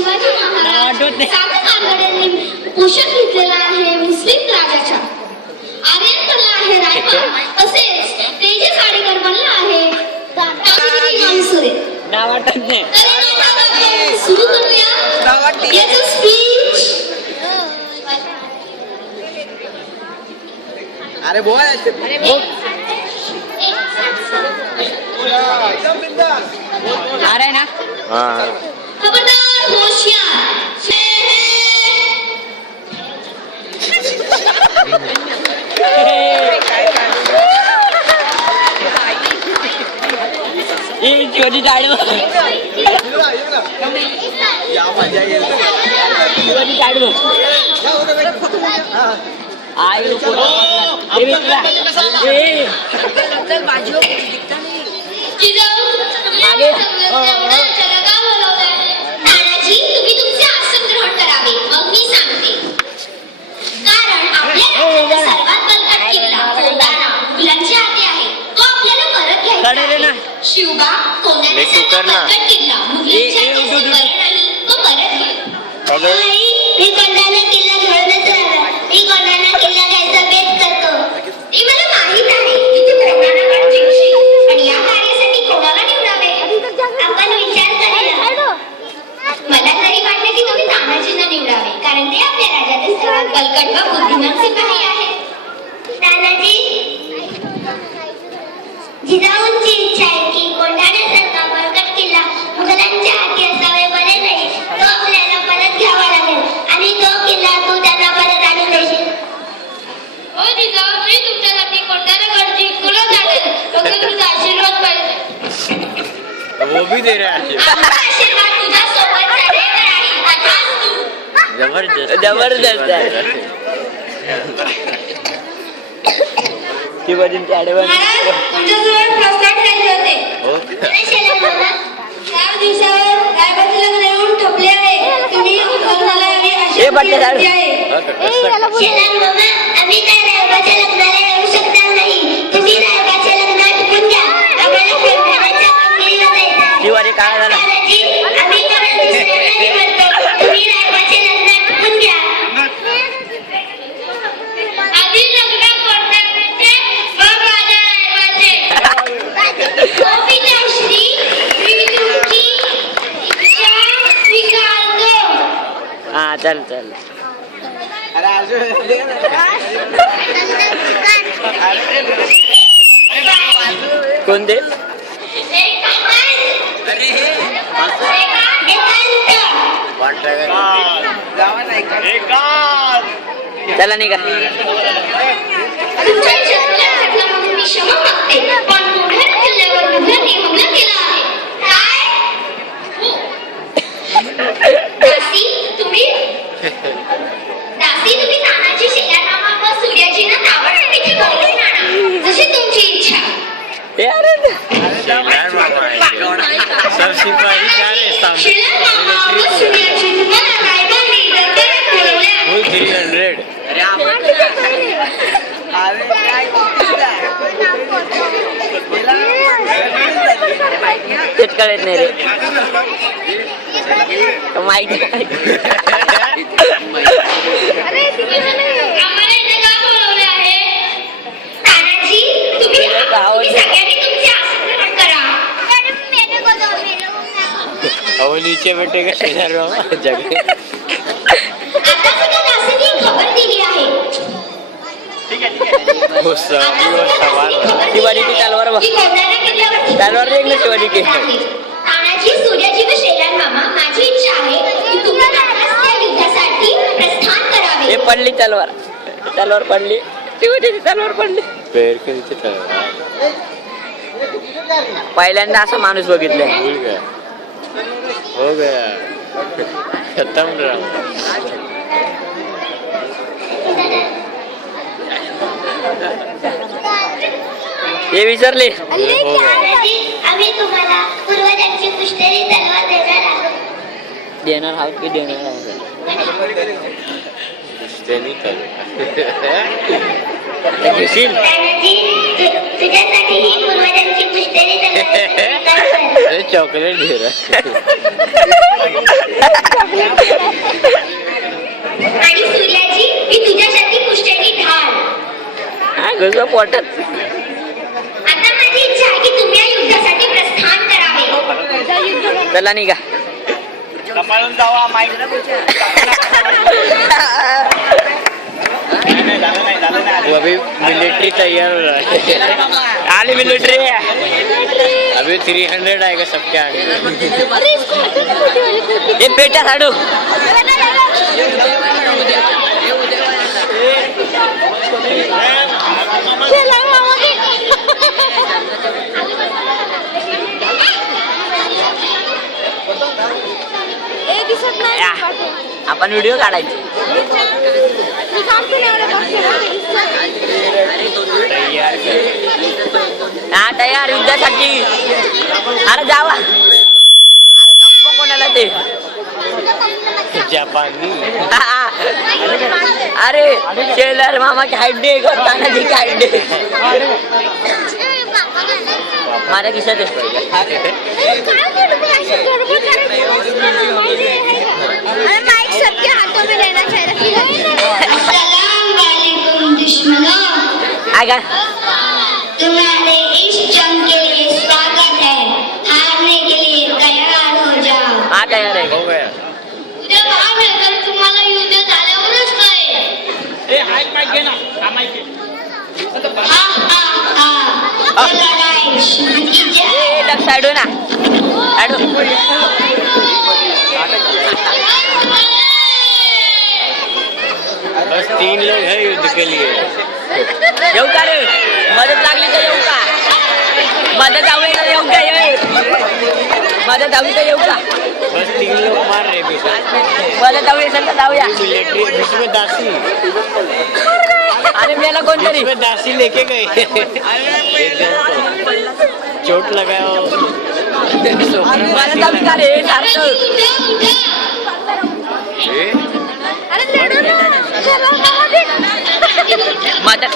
शिवाजी महाराज सात कारगड्यांनी पोषण घेतलेला आहे मुस्लिम राजाच्या. आर्यन बनला आहे रायमान, तसेच तेजस आडेकर बनला आहे कामगिरी मानसुरे. नाव आठवत नाही. सुरू करूया याचं स्पीच. अरे बोल अरे ना खबरदार होशियार. शिवाजी चाडू शिवाजी चाडू आई तानाजी, तुम्ही तुमचे आसन ग्रहण करावे. मग मी सांगते. कारण आपल्या सर्वात बलकट किल्ला कोंढाणा मुघलांच्या हाती आहे. तो आपल्याला परत घ्यायचा आहे. शिवबा, कोंढाणा सर्वात बलकट किल्ला मुघलांच्या हाती असेल, बरं नाही तो परत घ्या. मी कोंढाणा किल्ला घेऊनच राहिला. मी कोंढाणा किल्ला घ्यायचा बेत करतो. ते मला माहित आहे की तू कोंढाणा जिंकशील, पण या कार्यासाठी कोणाला निवडावे आपण विचार करूया. मला तरी वाटलं की तुम्ही तानाजींना निवडावे, कारण ते आपल्या राज्यातील सर्वात बलकट व बुद्धिमान सिपाही आहेत. तानाजी, जिजाऊंची इच्छा आहे की कोंढाण्यासारखा बळकट किल्ला मुघलांच्या हाती असावे, बरे नाही तो आपल्याला परत घ्यावा लागेल आणि तो किल्ला तू त्यांना परत आणून देशील. हो जिजाऊ, मी तुमच्यासाठी कोंढाणा गड जिंकूनच आणेल. फक्त तुझा आशीर्वाद पाहिजे. वो भी दे रहा है. आमचा आशीर्वाद तुझ्या सोबत सदैव राहील. तथास्तु. जबरदस्त जबरदस्त आहे. शिवाजींचे आडवण तुमच्याजवळ प्रस्ताव ठेवले होते. अरे शेलार, 4 दिवसावर रायबाचे लग्न येऊन ठपले आहे. तुम्ही लग्नाला यावी अशी विनंती आहे. शेलार मामा, आम्ही काय रायबाच्या लग्नाला येऊ शकणार नाही. तुम्ही रायबाच्या लग्नात ठेवून द्या. आम्हाला कोंढाण्याच्या कामगिरीला जायचं आहे. शिवाजी काय झाला? दादाजी, आम्ही परत दुसऱ्यांना निवडतो. तुम्ही रायबाच्या लग्नात ठेवून द्या. आधी लग्न कोंढाण्याचे, मग माझ्या रायबाचे. ओ पिताश्री, मी तुमची इच्छा स्वीकारतो. हा चल चल. कोणते चला निघा. तुमच्या विचाराला घटना म्हणून मी क्षमा मागते, पण कोंढाणा किल्ल्यावर मुघलांनी हमला केला आहे. काय? हो. दासी, तुम्ही तानाजी, शेलारमामा व सूर्याजींना ताबडतोबीची बोलवून आणा. जशी तुमची इच्छा. सब सिपाही जा रहे सामने. शेलारमामा व सूर्याजी तुम्हाला रायबांनी दरबारात बोलवले आहे. 300. तेच कळत नाही रे. माहिती आम्हाला इथे का बोलवले आहे? तानाजी, तुम्ही सगळ्यांनी तुमचे आसन ग्रहण करा. वो नीचे बैठे का शेलार मामा जगह. आता सुद्धा दासींनी खबर दिली आहे. वो सवाल शिवाजी की तलवार बघ. की कोंढाणा किल्ल्यावरती तलवार देख ना शिवाजी की. तानाजी, सूर्याजी व शेलार मामा, माझी इच्छा आहे की तुम्ही त्या युद्धासाठी प्रस्थान करावे. हे पडली तलवार. तलवार पडली. शिवाजीची तलवार पडली. पैर के नीचे चला. पहिल्यांदा असा माणूस बघितलाय. भूल गया. हो गया. खत्म रहा. हे विसरले. आम्ही तुम्हाला पूर्वजांची पुष्करी तलवार देणार आहोत. देणार आहोत की देणार आहोत? त्यांनी घेशील. तानाजी, तुझ्यासाठी ही पूर्वजांची पुष्कळी अरे चॉकलेट घे रे. आणि सूर्याजी ही तुझ्यासाठी पुष्कळी ढाल. घुसवा पोटात. आता माझी इच्छा आहे की तुम्ही या युद्धासाठी प्रस्थान करावे. चला निघा. कपाळून जावा माईक. वो अभी मिलिट्री तैयार हो रहा है. आली मिलिट्री. अभी 300 आएगा सबके आने. ये पेटा साडू. आपण व्हिडिओ काढायचे. हा तयार युद्धासाठी. अरे जावा. अरे कंप कोणाला ते जापानी. अरे शेलर मामा की हाइट दे. तानाजी की हाइट दे. माझ्या खिशात आहे. माइक सबके हाथों में रहना चाहिए. अस्सलाम वालेकुम दुश्मनों. आगा. तुम्हारे इस जंग के लिए स्वागत है. हारने के लिए तैयार हो जाओ. हा तयार आहे. हो गया. उद्या भाव तर तुम्हाला युद्ध झाल्यावरच कळेल. हा हा हा. लढाई शुरू की जाए. लक्ष साडू ना. साडू. बस 3 लोग हैं युद्ध के लिए. येऊ का रे. मदत लागली तर येऊ का. मदत हवी तर येऊ का. मदत हवी तर येऊ का. बस 3 लोग मार रहे हैं. मदत हवी असेल तर जाऊया. मिलिट्री इसमें दासी. अरे मेला कोणतरी. इसमें दासी लेके गए. एक जन को चोट लगाया. मदत हवी का रे सारखं. मदत